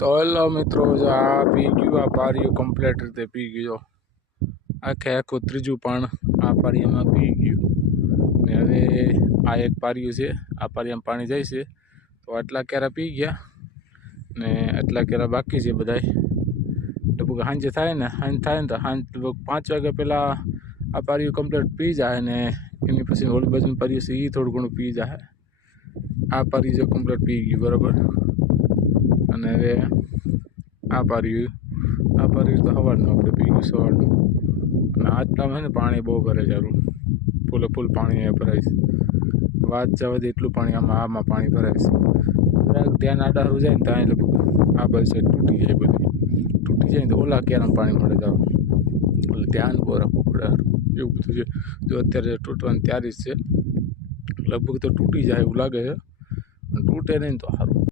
તો હેલો મિત્રો આ પી ગયું આ પારીઓ કમ્પ્લીટ રીતે પી ગયું. આખે આખું ત્રીજું પણ આ પારીમાં પી ગયું. ને હવે આ એક પારિયું છે, આ પારિયામાં પાણી જાય છે. તો આટલા કેરા પી ગયા? ને આટલા કેરા બાકી છે બધાય? ટપુક સાંજે થાય ને, સાંજ થાય ને તો સાંજ ટપુક પાંચ વાગ્યા પહેલાં આ પારિયું કમ્પ્લીટ પી જાય ને એની પછી હોળી બાજુનું પારિયું છે એ થોડું ઘણું પી જાય. આ પારિયું જો કમ્પ્લીટ પી ગયું, બરાબર? અને હવે આ પાર્યું આ પાર્યું તો સવારનું આપણે પી સવારનું. અને આજકાલ છે ને પાણી બહુ ભરે સારું ફૂલે ફૂલ પાણી ભરાય છે. વાત જવા દે એટલું પાણી આમાં આમાં પાણી ભરાય છે. જરાક ધ્યાન આડારું જાય ને ત્યાં લગભગ આ બાજુ તૂટી જાય બધી. તૂટી જાય ને તો ઓલા કેરામાં પાણી મળે જાવ એટલે ધ્યાન બહુ રાખવું પડે એવું બધું છે. જો અત્યારે તૂટવાની તૈયારી છે, લગભગ તો તૂટી જાય એવું લાગે છે. તૂટે નહીં તો સારું